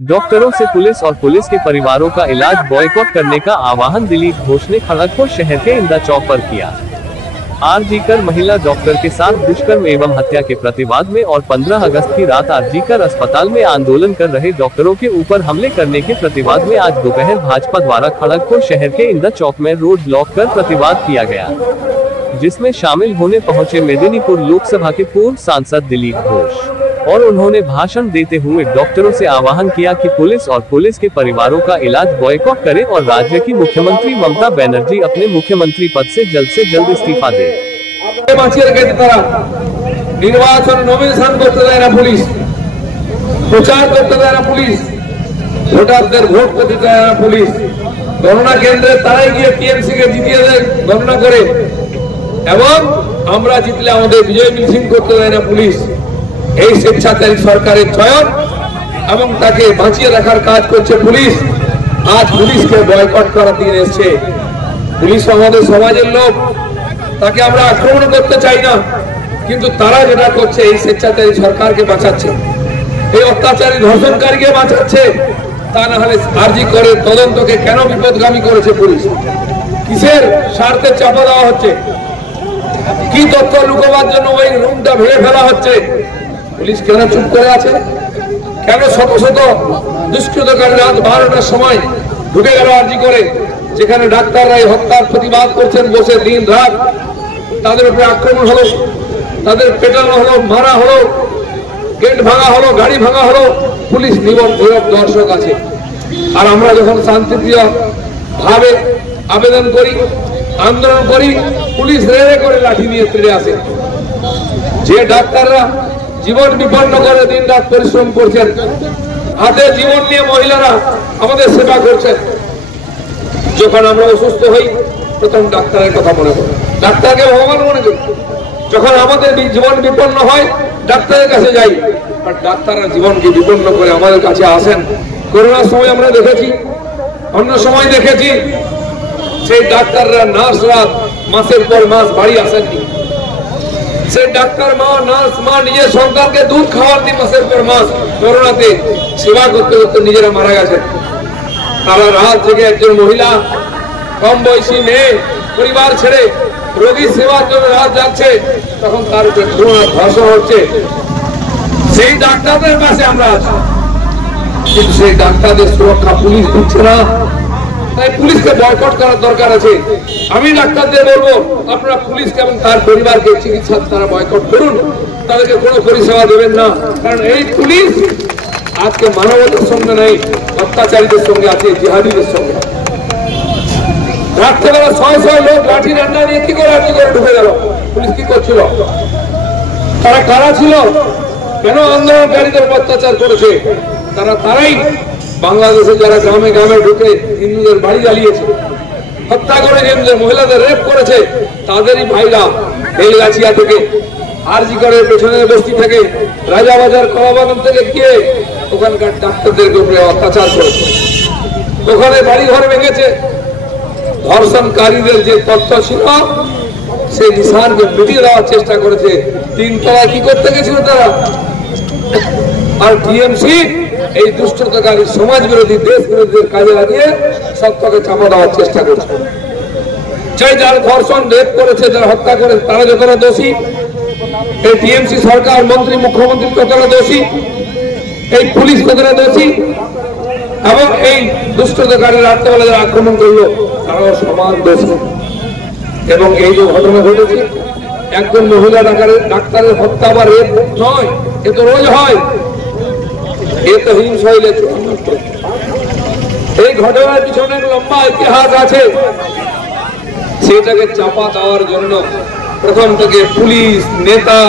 डॉक्टरों से पुलिस और पुलिस के परिवारों का इलाज बॉयकॉट करने का आह्वान दिलीप घोष ने खड़गपुर शहर के इंदा चौक पर किया। आरजीकर महिला डॉक्टर के साथ दुष्कर्म एवं हत्या के प्रतिवाद में और 15 अगस्त की रात आरजीकर अस्पताल में आंदोलन कर रहे डॉक्टरों के ऊपर हमले करने के प्रतिवाद में आज दोपहर भाजपा द्वारा खड़गपुर शहर के इंदा चौक में रोड ब्लॉक कर प्रतिवाद किया गया, जिसमें शामिल होने पहुंचे मेदिनीपुर लोकसभा के पूर्व सांसद दिलीप घोष और उन्होंने भाषण देते हुए डॉक्टरों से आह्वान किया कि पुलिस और पुलिस के परिवारों का इलाज बॉयकॉट करें और राज्य की मुख्यमंत्री ममता बनर्जी अपने मुख्यमंत्री पद से जल्द इस्तीफा दें। निर्वाचन नॉमिनेशन करते देয় না পুলিশ, প্রচার করতে দেয় না পুলিশ, ভোটারদের ভোট করতে দেয় না পুলিশ, গণনা কেন্দ্রে তারাই গিয়ে টিএমসি কে জিতিয়ে দেয় গণনা করে, এবং আমরা জিতলে আমাদের বিজয় মিছিল করতে দেয় না পুলিশ। এই স্বেচ্ছাচারী সরকারের চয়ন এবং তাকে বাঁচিয়ে রাখার কাজ করছে পুলিশ। আজ পুলিশকে বয়কট করার দিন এসেছে। পুলিশ আমাদের সমাজের লোক, তাকে আমরা আক্রমণ করতে চাই না, কিন্তু তারা যেটা করছে এই স্বেচ্ছাচারী সরকারকে বাঁচাচ্ছে, এই অত্যাচারী ধর্ষণকারীকে বাঁচাচ্ছে। তা না হলে আরজি করে তদন্তকে কেন বিপদগামী করেছে পুলিশ? কিসের স্বার্থে চাপা দেওয়া হচ্ছে? কি তথ্য লুকোবার জন্য ওই রুমটা ভেঙে ফেলা হচ্ছে? পুলিশ কেন চুপ করে আছে? কেন শত শত দুষ্কৃতকারী রাত 12টার সময় ঢুকে গেল আরজি করে, যেখানে ডাক্তাররা এই হত্যার প্রতিবাদ করছেন বসে দিন রাত? তাদের উপরে আক্রমণ হলো, তাদের পেটানো হলো, মারা হলো, গেট ভাঙা হলো, গাড়ি ভাঙা হলো। পুলিশ নীরব দর্শক আছে। আর আমরা যখন শান্তিপ্রিয় ভাবে আবেদন করি, আন্দোলন করি, পুলিশ রেড়ে করে লাঠি নিয়ে ফিরে আসে। যে ডাক্তাররা জীবন বিপন্ন করে দিন রাত পরিশ্রম করছেন, হাতে জীবন নিয়ে মহিলারা আমাদের সেবা করছেন, যখন আমরা অসুস্থ হই প্রথম ডাক্তারের কথা মনে করি, ডাক্তারকে ভগবান মনে করি। যখন আমাদের জীবন বিপন্ন হয় ডাক্তারের কাছে যাই, আর ডাক্তাররা জীবনকে বিপন্ন করে আমাদের কাছে আসেন। করোনার সময় আমরা দেখেছি, অন্য সময় দেখেছি, সেই ডাক্তাররা নার্সরা মাসের পর মাস বাড়ি আসেননি। সেই ডাক্তার মা, নার্স মা নিজের সন্তানকে দুধ খাওয়ার দিন মাসের পর মাস করোনাতে সেবা করতে করতে নিজেরা মারা গেছেন। তারা রাত জেগে একজন মহিলা, কম বয়সী মেয়ে, পরিবার ছেড়ে রোগী সেবার জন্য রাত যাচ্ছে, তখন তার উপরে ধর্ষণ হচ্ছে। সেই ডাক্তারদের কাছে আমরা আছি, কিন্তু সেই ডাক্তারদের সুরক্ষা পুলিশ দিচ্ছে না। তাই পুলিশকে বয়কট করার দরকার আছে। আমি ডাক্তারদের বলবো, আপনারা পুলিশকে এবং তার পরিবারকে চিকিৎসা তারা বয়কট করুন, তাদেরকে কোনো পরিষেবা দেবেন না। কারণ এই পুলিশ আজকে মানবতার সঙ্গে নেই, অত্যাচারীদের সঙ্গে আছে, জিহাদিদের সঙ্গে। রাত্রেবেলা 600 লোক লাঠি ডান্ডা নিয়ে কি করে ঢুকে গেল? পুলিশ কি করছিল? তারা কারা ছিল? কেন আন্দোলনকারীদের অত্যাচার করেছে? তারাই বাংলাদেশে যারা গ্রামে গ্রামে ঢুকে হিন্দুদের বাড়ি জ্বালিয়েছে, হত্যা করে হিন্দুদের মহিলাদের রেপ করেছে, তাদেরই ভাইরা বেলগাছিয়া থেকে, আরজি করে পেছনের বস্তি থেকে, রাজাবাজার কলাবাগান থেকে গিয়ে ওখানকার ডাক্তারদের উপরে অত্যাচার করেছে। ওখানে বাড়ি ঘর ভেঙেছে। ধর্ষণকারীদের যে তথ্য ছিল সেই নিশানকে মিটিয়ে দেওয়ার চেষ্টা করেছে। 3 তলায় কি করতে গেছিল তারা? আর টিএমসি এই দুষ্টতাকারী সমাজ বিরোধী, দেশ বিরোধীদের কাজে লাগিয়ে সত্যকে চাপা দেওয়ার চেষ্টা করছে। যারা ধর্ষণ রেপ করেছে, যারা হত্যা করেছে, তারা যতটা দোষী, এই টিএমসি সরকার, মন্ত্রী, মুখ্যমন্ত্রী কতটা দোষী, এই পুলিশ কতটা দোষী, এবং এই দুষ্টতাকারী রাত্রেবেলা যারা আক্রমণ করলো তারাও সমান দোষী। এবং এই যে ঘটনা ঘটেছে, একজন মহিলা ডাক্তারের হত্যা বা রেপ নয়, এ তো রোজ হয়। এ তো হিংসা হইলে এই ঘটনার পিছনে লম্বা ইতিহাস আছে। সেটাকে চাপা দেওয়ার জন্য প্রথম থেকে পুলিশ নেতা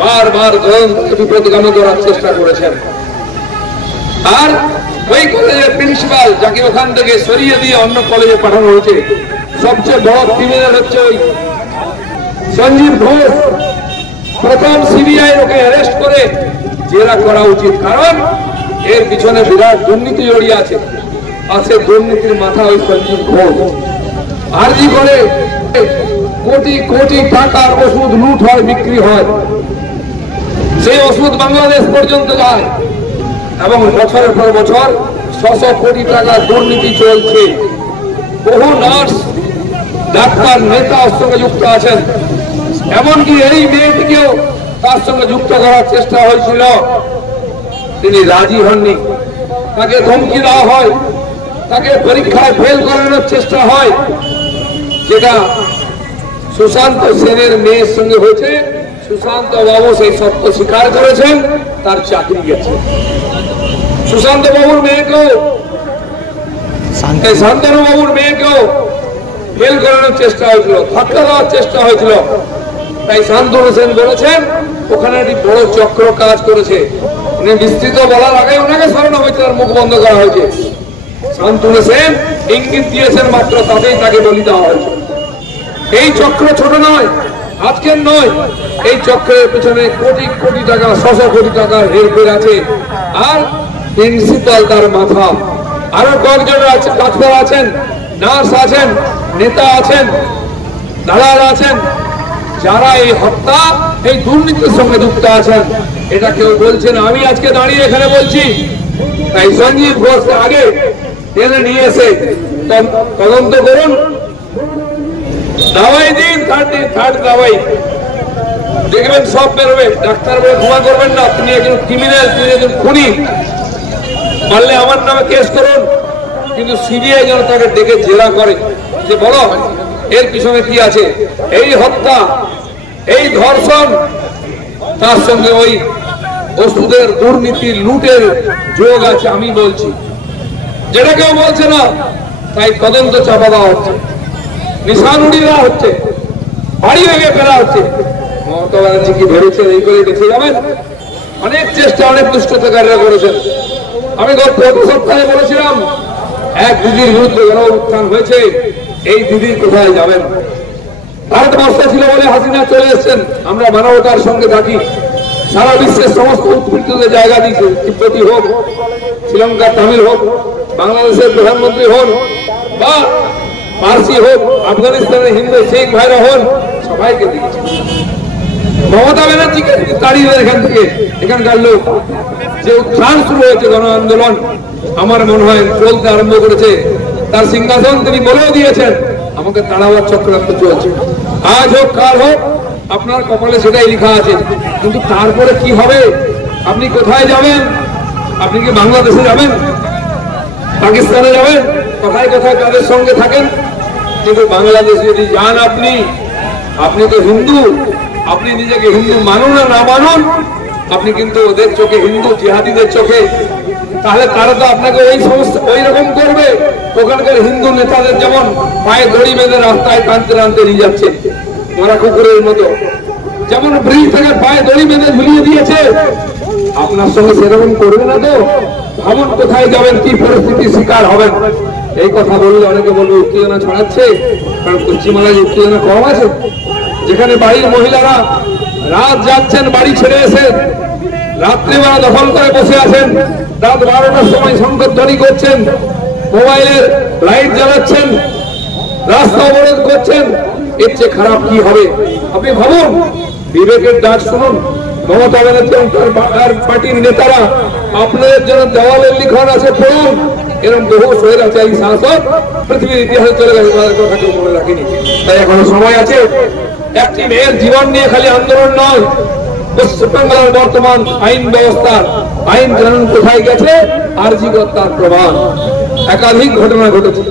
বারবার বিপদগামী করার চেষ্টা করেছেন। আর ওই কলেজের প্রিন্সিপাল, যাকে ওখান থেকে সরিয়ে দিয়ে অন্য কলেজে পাঠানো হয়েছে, সবচেয়ে বড় ক্রিমিনাল হচ্ছে ওই সঞ্জীব ঘোষ। প্রথম সিবিআই ওকে অ্যারেস্ট করে জেরা করা উচিত, কারণ এর পিছনে বিরাট দুর্নীতি জড়িয়ে আছে। আর সেই দুর্নীতির মাথা ওই সঞ্জীব ঘোষ। আরজি করে কোটি কোটি টাকার ওষুধ লুট হয়, বিক্রি হয়। সেই ওষুধ বাংলাদেশ পর্যন্ত যায়। এবং বছরের পর বছর 600 কোটি টাকা দুর্নীতি চলছে। বহু নার্স, ডাক্তার, নেতা ওর সঙ্গে যুক্ত আছেন। এমনকি এই মেয়েটিকেও তার সঙ্গে যুক্ত করার চেষ্টা হয়েছিল, তিনি রাজি হননি। তাকে ধমকি দেওয়া হয়, তাকে পরীক্ষায় ফেল করানোর চেষ্টা হয়, যেটা সুশান্ত সেনের মেয়ের সঙ্গে হয়েছে। সুশান্ত বাবু সেই সত্য স্বীকার করেছেন, তার চাকরি গেছে। সুশান্ত বাবুর মেয়েকেও, শান্তনু বাবুর মেয়েকেও ফেল করানোর চেষ্টা হয়েছিল, ধাক্কা দেওয়ার চেষ্টা হয়েছিল। তাই শান্তনু সেন বলেছেন ওখানে একটি বড় চক্র কাজ করেছে। উনি বিস্তৃত বলার আগে ওনাকে সরানো হয়েছে, তার মুখ বন্ধ করা হয়েছে। শান্তনু সেন ইঙ্গিত দিয়েছেন মাত্র, তাতেই তাকে বলি দেওয়া হয়েছে। এই চক্র ছোট নয়, আজকের নয়। এই চক্রের পেছনে কোটি কোটি টাকা, 600 কোটি টাকার হেরফের আছে। আর প্রিন্সিপাল তার মাথা। আরো কয়েকজন আছে, ডাক্তার আছেন, নার্স আছেন, নেতা আছেন, দালাল আছেন, যারা এই হত্যা, এই দুর্নীতির সঙ্গে যুক্ত আছেন। এটা কেউ বলছেন, আমি আজকে দাঁড়িয়ে এখানে বলছি। তাই সঞ্জীব ঘোষকে আগে টেনে নিয়ে এসে তদন্ত করুন, দাওয়াই দিন, থার্ড দাওয়াই, দেখবেন সব বেরোবে। ডাক্তার বলে ক্ষমা করবেন না, তিনি একজন ক্রিমিনাল, তিনি একজন খুনি, পারলে আমার নামে কেস করুন, কিন্তু সিবিআই যেন তাকে ডেকে জেরা করে, যে বলো এর পিছনে কি আছে। এই হত্যা, এই ধর্ষণ, তার সঙ্গে ওই ওষুধের দুর্নীতি, লুটের যোগ আছে, আমি বলছি। যেটা কেউ বলছে না, তাই তদন্ত চাপা দেওয়া হচ্ছে, নিশান উড়িয়ে দেওয়া হচ্ছে, বাড়ি ভেঙে ফেলা হচ্ছে। মমতা ব্যানার্জি কি ভেবেছেন এই করে দেখে যাবেন? অনেক চেষ্টা অনেক দুষ্টতাকারীরা করেছেন। আমি গত সপ্তাহে বলেছিলাম এক দিদির বিরুদ্ধে গণ উত্থান হয়েছে, এই দিদি কোথায় যাবেন? ভারতবর্ষ ছিল বলে হাসিনা চলে এসছেন। আমরা মানবতার সঙ্গে থাকি, সারা বিশ্বের সমস্ত উৎপীড়িতদের জায়গা দিয়েছে। তিব্বতী হোক, শ্রীলঙ্কার তামিল হোক, বাংলাদেশের প্রধানমন্ত্রী হন, বা পার্সি হোক, আফগানিস্তানের হিন্দু শেখ ভাইরা হন, সবাইকে দিয়েছে। মমতা ব্যানার্জিকে তাড়িয়ে এখান থেকে, এখানকার লোক যে উত্থান শুরু হয়েছে, গণ আন্দোলন আমার মনে হয় চলতে আরম্ভ করেছে। তার সিংহাসন তিনি বলেও দিয়েছেন, আমাকে তাড়াবার চক্রান্ত চলছে। আজ হোক কাল হোক, আপনার কপালে সেটাই লেখা আছে। কিন্তু তারপরে কি হবে? আপনি কোথায় যাবেন? আপনি কি বাংলাদেশে যাবেন, পাকিস্তানে যাবেন, কোথায় কোথায় তাদের সঙ্গে থাকেন? কিন্তু বাংলাদেশে যদি যান, আপনি তো হিন্দু, আপনি নিজেকে হিন্দু মানুন আর না মানুন, আপনি কিন্তু ওদের চোখে হিন্দু, জিহাদিদের চোখে, তাহলে তারা তো আপনাকে ওই সমস্ত ওই রকম করবে। ওখানকার হিন্দু নেতাদের যেমন পায়ে দড়ি বেঁধে রাস্তায় টানতে টানতে নিয়ে যাচ্ছে মরা কুকুরের মতো, যেমন ব্রিজ থেকে পায়ে দড়ি বেঁধে ঝুলিয়ে দিয়েছে, আপনার সঙ্গে সেরকম করবে না তো? ভাবুন কোথায় যাবেন, কি পরিস্থিতির শিকার হবেন। এই কথা বললে অনেকে বলবে উত্তেজনা ছড়াচ্ছে, কারণ পশ্চিমবাংলায় উত্তেজনা কম আছে। যেখানে বাড়ির মহিলারা রাত যাচ্ছেন, বাড়ি ছেড়ে এসে রাত্রিবেলা দখল করে বসে আছেন, রাত 12টার সময় শঙ্করধ্বনি করছেন, মোবাইলের লাইট জ্বালাচ্ছেন, রাস্তা অবরোধ করছেন, এর চেয়ে খারাপ কি হবে? আপনি ভাবুন, বিবেকের ডাক শুনুন। মমতা ব্যানার্জি এবং তার পার্টির নেতারা আপনাদের জন্য দেওয়ালের লিখন আছে, পড়ুন। এরকম বহু স্বৈরাচারী শাসক পৃথিবীর ইতিহাসে চলে গেছে, তাদের কথা কেউ মনে রাখেনি। তাই এখনো সময় আছে। একটি মেয়ের জীবন নিয়ে খালি আন্দোলন নয়, পশ্চিমবাংলার বর্তমান আইন ব্যবস্থার আইন কানুন কোথায় গেছে, আরজি তার প্রমাণ। একাধিক ঘটনা ঘটেছে।